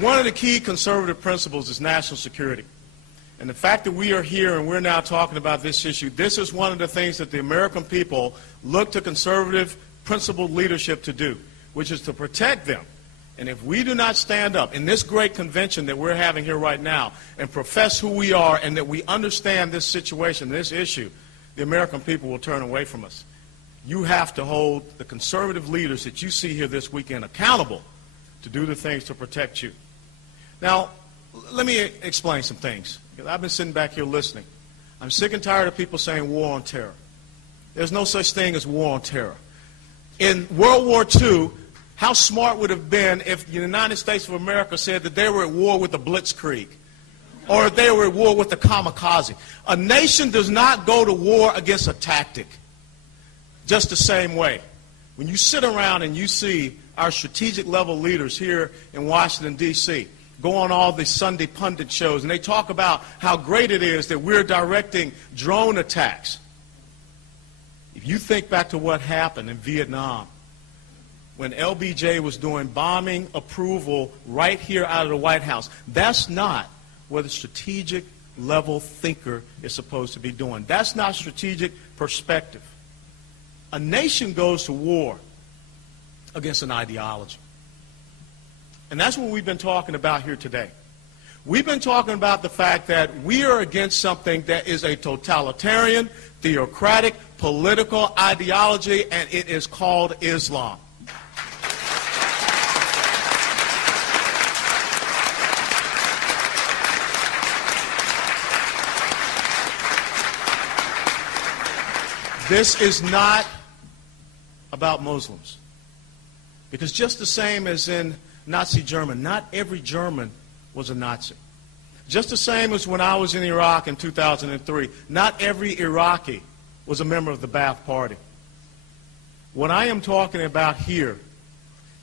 One of the key conservative principles is national security. And the fact that we are here and we're now talking about this issue, this is one of the things that the American people look to conservative, principled leadership to do, which is to protect them. And if we do not stand up in this great convention that we're having here right now and profess who we are and that we understand this situation, this issue, the American people will turn away from us. You have to hold the conservative leaders that you see here this weekend accountable to do the things to protect you. Now, let me explain some things. I've been sitting back here listening. I'm sick and tired of people saying war on terror. There's no such thing as war on terror. In World War II, how smart would it have been if the United States of America said that they were at war with the Blitzkrieg or if they were at war with the kamikaze? A nation does not go to war against a tactic. Just the same way. When you sit around and you see our strategic level leaders here in Washington, D.C., go on all these Sunday pundit shows, and they talk about how great it is that we're directing drone attacks. If you think back to what happened in Vietnam, when LBJ was doing bombing approval right here out of the White House, that's not what a strategic level thinker is supposed to be doing. That's not strategic perspective. A nation goes to war against an ideology. And that's what we've been talking about here today. We've been talking about the fact that we are against something that is a totalitarian, theocratic, political ideology, and it is called Islam. This is not about Muslims. Because just the same as in Nazi Germany, not every German was a Nazi. Just the same as when I was in Iraq in 2003, not every Iraqi was a member of the Ba'ath Party. What I am talking about here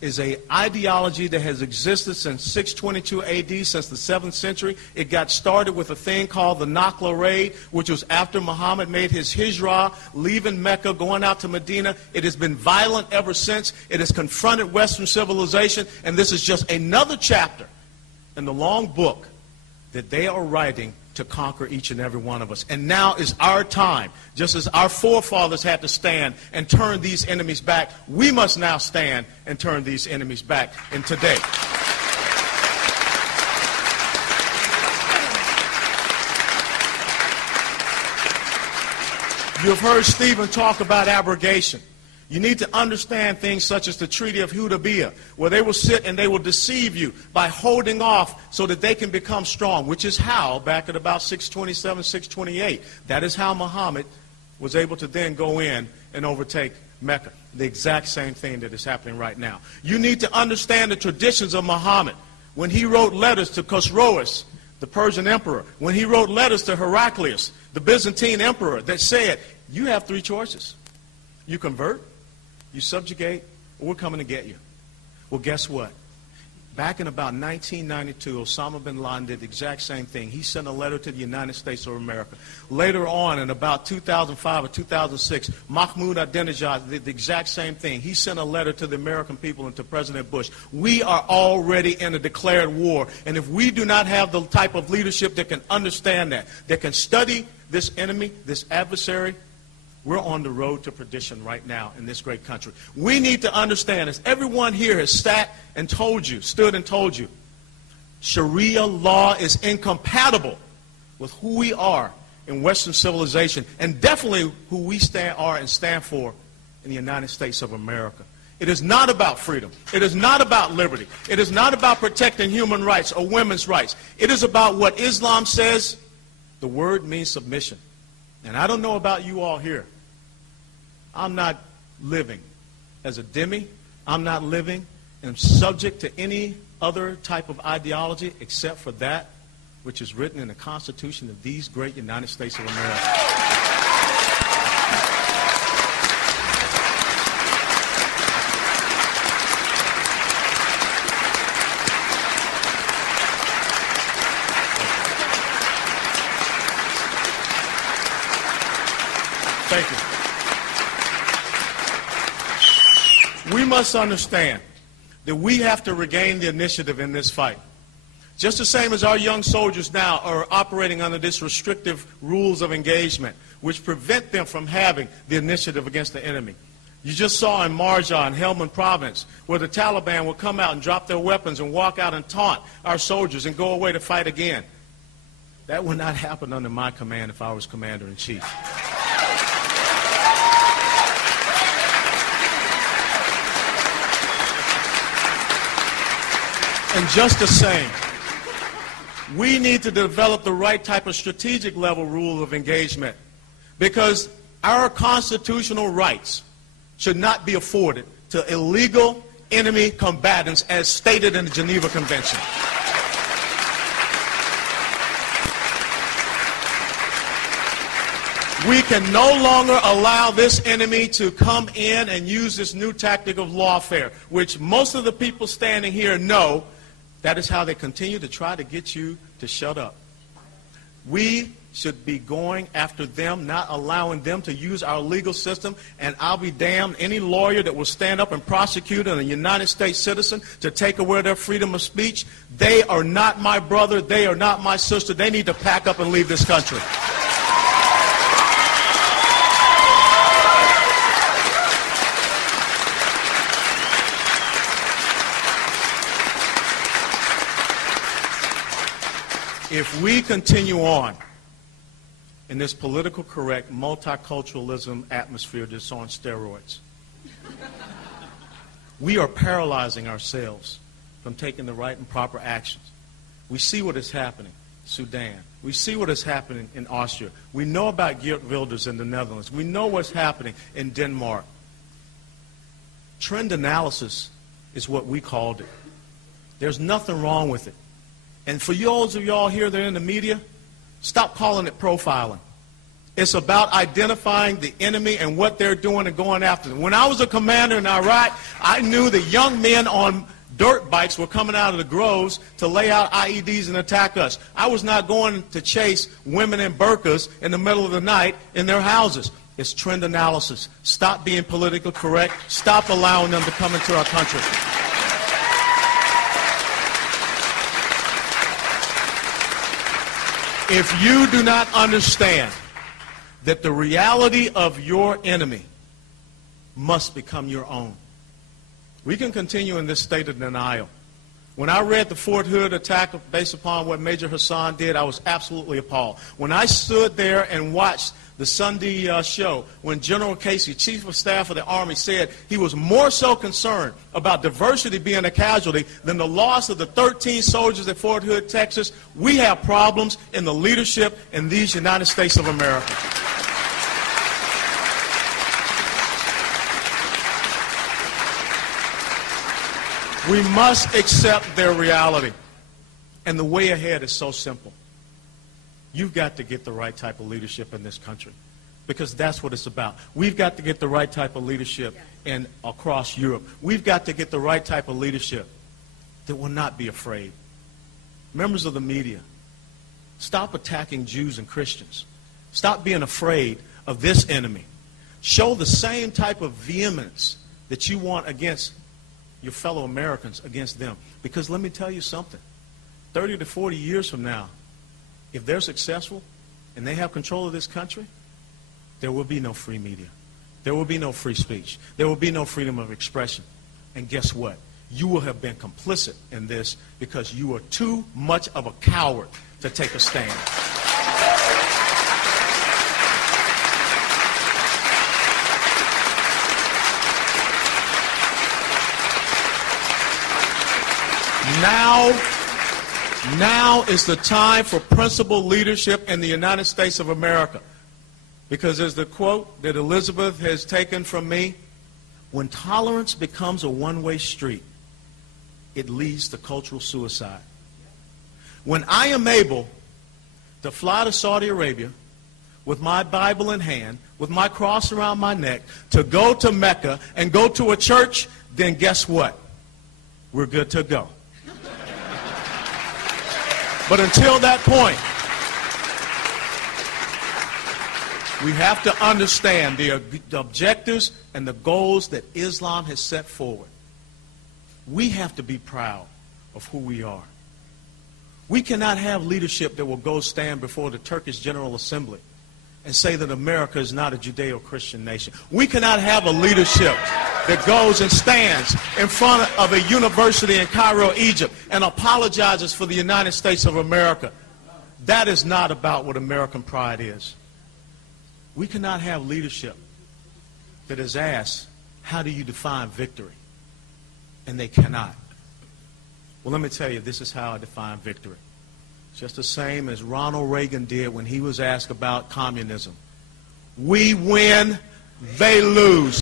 is an ideology that has existed since 622 AD, since the 7th century. It got started with a thing called the Nakla Raid, which was after Muhammad made his hijrah, leaving Mecca, going out to Medina. It has been violent ever since. It has confronted Western civilization, and this is just another chapter in the long book that they are writing to conquer each and every one of us. And now is our time. Just as our forefathers had to stand and turn these enemies back, we must now stand and turn these enemies back in today. You've heard Stephen talk about abrogation. You need to understand things such as the Treaty of Hudaybiyah, where they will sit and they will deceive you by holding off so that they can become strong, which is how, back at about 627, 628, that is how Muhammad was able to then go in and overtake Mecca. The exact same thing that is happening right now. You need to understand the traditions of Muhammad. When he wrote letters to Khosroes, the Persian emperor, when he wrote letters to Heraclius, the Byzantine emperor, that said, you have three choices. You convert, you subjugate, or we're coming to get you. Well, guess what? Back in about 1992, Osama bin Laden did the exact same thing. He sent a letter to the United States of America. Later on, in about 2005 or 2006, Mahmoud Ahmadinejad did the exact same thing. He sent a letter to the American people and to President Bush. We are already in a declared war, and if we do not have the type of leadership that can understand that can study this enemy, this adversary, we're on the road to perdition right now in this great country. We need to understand, as everyone here has stood and told you, Sharia law is incompatible with who we are in Western civilization, and definitely who we stand for in the United States of America. It is not about freedom. It is not about liberty. It is not about protecting human rights or women's rights. It is about what Islam says. The word means submission. And I don't know about you all here. I'm not living as a dhimmi. I'm not living and I'm subject to any other type of ideology except for that which is written in the Constitution of these great United States of America. Thank you. We must understand that we have to regain the initiative in this fight. Just the same as our young soldiers now are operating under this restrictive rules of engagement, which prevent them from having the initiative against the enemy. You just saw in Marjan, Helmand Province, where the Taliban will come out and drop their weapons and walk out and taunt our soldiers and go away to fight again. That would not happen under my command if I was commander-in-chief. And just the same, we need to develop the right type of strategic level rule of engagement, because our constitutional rights should not be afforded to illegal enemy combatants as stated in the Geneva Convention. We can no longer allow this enemy to come in and use this new tactic of lawfare, which most of the people standing here know that is how they continue to try to get you to shut up. We should be going after them, not allowing them to use our legal system, and I'll be damned any lawyer that will stand up and prosecute a United States citizen to take away their freedom of speech. They are not my brother. They are not my sister. They need to pack up and leave this country. If we continue on in this political correct multiculturalism atmosphere that's on steroids, we are paralyzing ourselves from taking the right and proper actions. We see what is happening in Sudan. We see what is happening in Austria. We know about Geert Wilders in the Netherlands. We know what's happening in Denmark. Trend analysis is what we called it. There's nothing wrong with it. And for those of y'all here that are in the media, stop calling it profiling. It's about identifying the enemy and what they're doing and going after them. When I was a commander in Iraq, I knew that young men on dirt bikes were coming out of the groves to lay out IEDs and attack us. I was not going to chase women in burqas in the middle of the night in their houses. It's trend analysis. Stop being politically correct. Stop allowing them to come into our country. If you do not understand that the reality of your enemy must become your own, we can continue in this state of denial. When I read the Fort Hood attack based upon what Major Hassan did, I was absolutely appalled. When I stood there and watched the Sunday show, when General Casey, Chief of Staff of the Army, said he was more so concerned about diversity being a casualty than the loss of the 13 soldiers at Fort Hood, Texas, we have problems in the leadership in these United States of America. We must accept their reality. And the way ahead is so simple. You've got to get the right type of leadership in this country, because that's what it's about. We've got to get the right type of leadership across Europe. We've got to get the right type of leadership that will not be afraid. Members of the media, stop attacking Jews and Christians. Stop being afraid of this enemy. Show the same type of vehemence that you want against your fellow Americans, against them. Because let me tell you something. 30 to 40 years from now, if they're successful and they have control of this country, there will be no free media. There will be no free speech. There will be no freedom of expression. And guess what? You will have been complicit in this because you are too much of a coward to take a stand. Now is the time for principled leadership in the United States of America. Because as the quote that Elizabeth has taken from me, when tolerance becomes a one-way street, it leads to cultural suicide. When I am able to fly to Saudi Arabia with my Bible in hand, with my cross around my neck, to go to Mecca and go to a church, then guess what? We're good to go. But until that point, we have to understand the objectives and the goals that Islam has set forward. We have to be proud of who we are. We cannot have leadership that will go stand before the Turkish General Assembly and say that America is not a Judeo-Christian nation. We cannot have a leadership that goes and stands in front of a university in Cairo, Egypt, and apologizes for the United States of America. That is not about what American pride is. We cannot have leadership that is asked, how do you define victory? And they cannot. Well, let me tell you, this is how I define victory. It's just the same as Ronald Reagan did when he was asked about communism. We win, they lose.